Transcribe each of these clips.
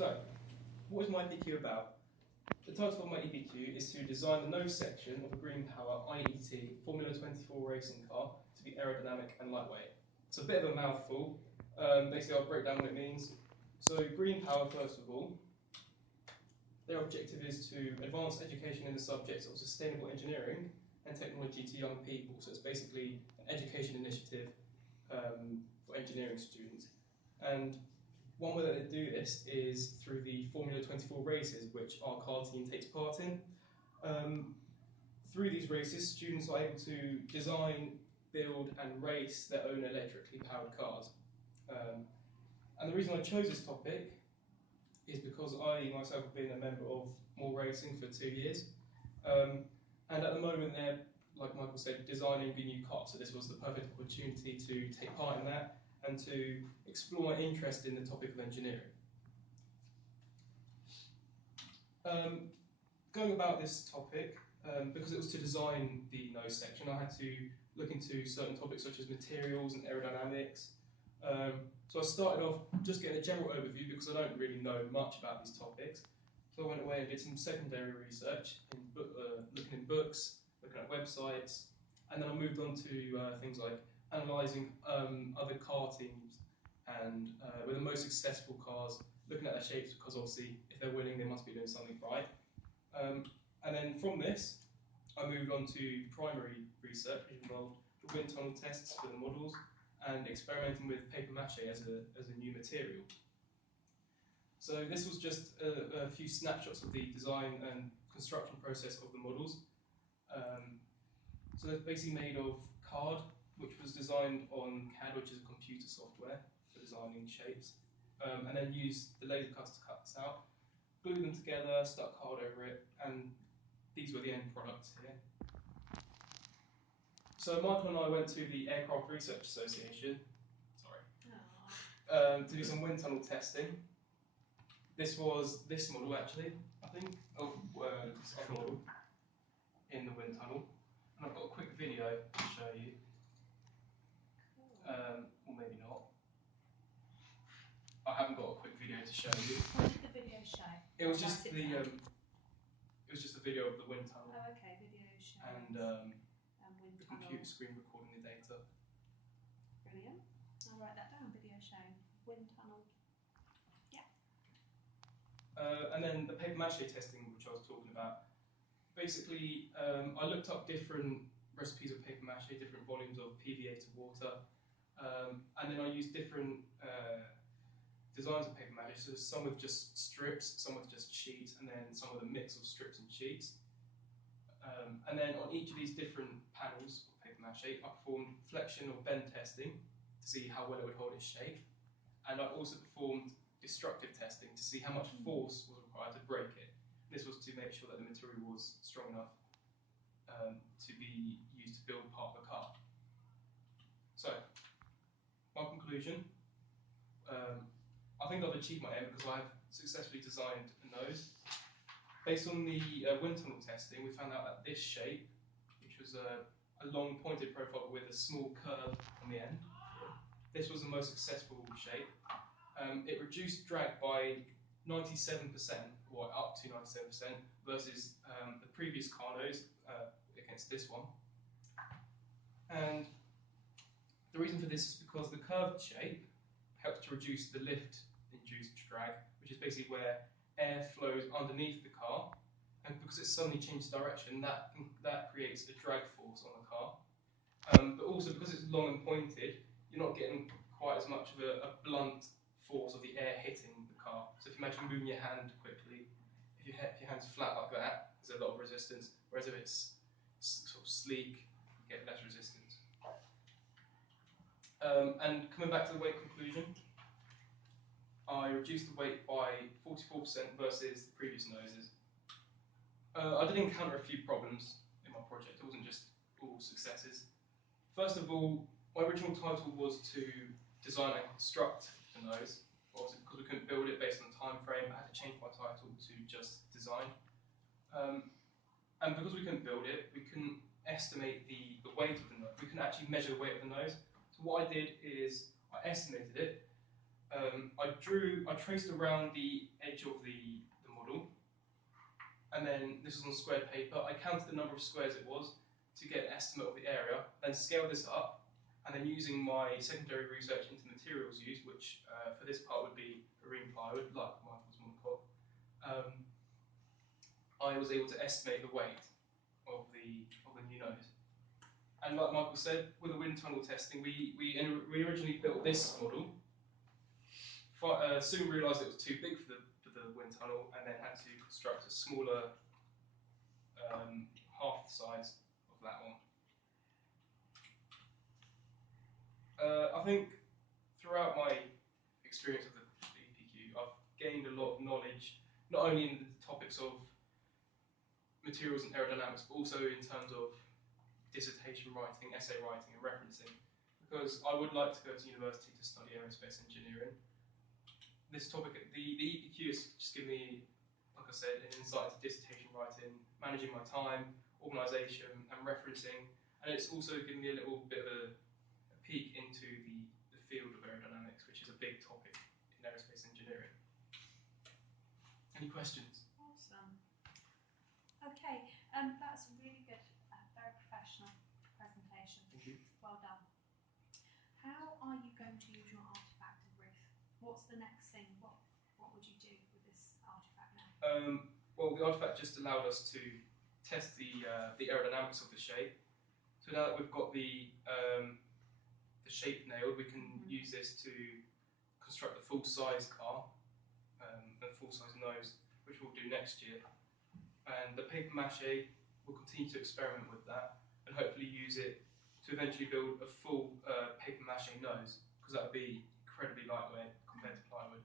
So, what is my EPQ about? The title of my EPQ is to design the nose section of a Green Power IET Formula 24 racing car to be aerodynamic and lightweight. It's a bit of a mouthful. Basically, I'll break down what it means. So, Green Power, first of all, their objective is to advance education in the subjects of sustainable engineering and technology to young people. So, it's basically an education initiative for engineering students. And one way that they do this is through the Formula 24 races, which our car team takes part in. Through these races, students are able to design, build and race their own electrically powered cars. And the reason I chose this topic is because I myself have been a member of More Racing for 2 years. And at the moment they're, like Michael said, designing the new car, so this was the perfect opportunity to take part in that and to explore my interest in the topic of engineering. Going about this topic, because it was to design the nose section, I had to look into certain topics such as materials and aerodynamics. So I started off just getting a general overview because I don't really know much about these topics. So I went away and did some secondary research, looking in books, looking at websites, and then I moved on to things like analysing other car teams and with the most successful cars, looking at their shapes because obviously if they're winning they must be doing something right. And then from this I moved on to primary research, which involved the wind tunnel tests for the models and experimenting with paper mache as a new material. So this was just a few snapshots of the design and construction process of the models. So they're basically made of card, which was designed on CAD, which is a computer software for designing shapes, and then used the laser cutter to cut this out, glue them together, stuck card over it, and these were the end products here. So Michael and I went to the Aircraft Research Association, to do some wind tunnel testing. This was this model actually, I think, of this other model in the wind tunnel. And I've got a quick video to show you. Or maybe not. I haven't got a quick video to show you. What did the video show? It was just the video of the wind tunnel. Oh, okay, video show. And wind the tunnel. computer screen recording the data. Brilliant. I'll write that down. Video show. Wind tunnel. Yeah. And then the paper mache testing, which I was talking about. Basically, I looked up different recipes of paper mache, different volumes of PVA to water, and then I used different designs of paper mache, so some with just strips, some with just sheets, and then some with a mix of strips and sheets. And then on each of these different panels of paper mache, I performed flexion or bend testing to see how well it would hold its shape, and I also performed destructive testing to see how much force was required to break it. This was to make sure that the material was strong enough to be used to build part of the car. So, my conclusion, I think I've achieved my aim because I've successfully designed a nose. Based on the wind tunnel testing, we found out that this shape, which was a long pointed profile with a small curve on the end, this was the most successful shape. It reduced drag by 97%, or up to 97%, versus the previous car nose against this one. And the reason for this is because the curved shape helps to reduce the lift-induced drag, which is basically where air flows underneath the car, and because it suddenly changes direction, that creates a drag force on the car. But also because it's long and pointed, you're not getting quite as much of a blunt force of the air hitting the car. So if you imagine moving your hand quickly, if your hand's flat like that, there's a lot of resistance, whereas if it's sort of sleek, you get less resistance. And coming back to the weight conclusion, I reduced the weight by 44% versus the previous noses. I did encounter a few problems in my project, it wasn't just all successes. First of all, my original title was to design and construct the nose. Obviously, because we couldn't build it based on the time frame, I had to change my title to just design. And because we couldn't build it, we couldn't estimate the weight of the nose. We couldn't actually measure the weight of the nose. So what I did is I estimated it, I traced around the edge of the model, and then this was on squared paper. I counted the number of squares it was to get an estimate of the area, then scaled this up, and then using my secondary research into materials used, which for this part would be marine plywood, like Michael's monocot, I was able to estimate the weight of the new nose. And like Michael said, with the wind tunnel testing, we originally built this model. Soon realised it was too big for the wind tunnel, and then had to construct a smaller, half the size of that one. I think throughout my experience of the EPQ, I've gained a lot of knowledge, not only in the topics of materials and aerodynamics, but also in terms of dissertation writing, essay writing, and referencing. Because I would like to go to university to study aerospace engineering. This topic, the EPQ, has just given me, like I said, an insight into dissertation writing, managing my time, organisation, and referencing. And it's also given me a little bit of a peek into the field of aerodynamics, which is a big topic in aerospace engineering. Any questions? Awesome. Okay, that's a really good, very professional presentation. Thank you. Well done. How are you going to use your artefact of Ruth? What's the next thing? What would you do with this artefact now? Well, the artefact just allowed us to test the aerodynamics of the shape. So now that we've got the shape nailed, we can use this to construct the full-size car, the full-size nose, which we'll do next year. And the paper mache, we'll continue to experiment with that and hopefully use it to eventually build a full paper mache nose, because that would be incredibly lightweight compared to plywood.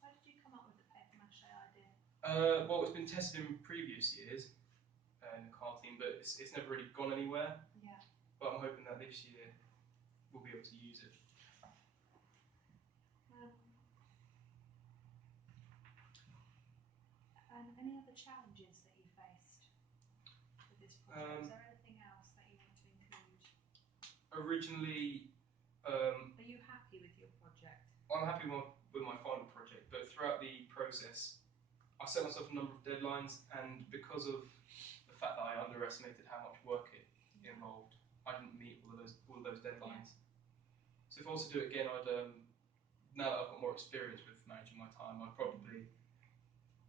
Why did you come up with the paper mache idea? Well, it's been tested in previous years in the car team, but it's never really gone anywhere. Yeah. But I'm hoping that this year we'll be able to use it. And any other challenges that you faced with this project? Is there anything else that you want to include? Originally, are you happy with your project? I'm happy with my final project, but throughout the process, I set myself a number of deadlines, and because of the fact that I underestimated how much work it involved, I didn't meet all of those deadlines. Yeah. So if I was to do it again, I'd now that I've got more experience with managing my time, I'd probably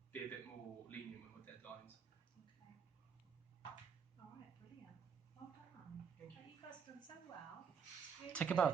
be a bit more lenient with my deadlines. Okay. All right, brilliant. Well done. Thank you. You guys have done so well. Really take a bow.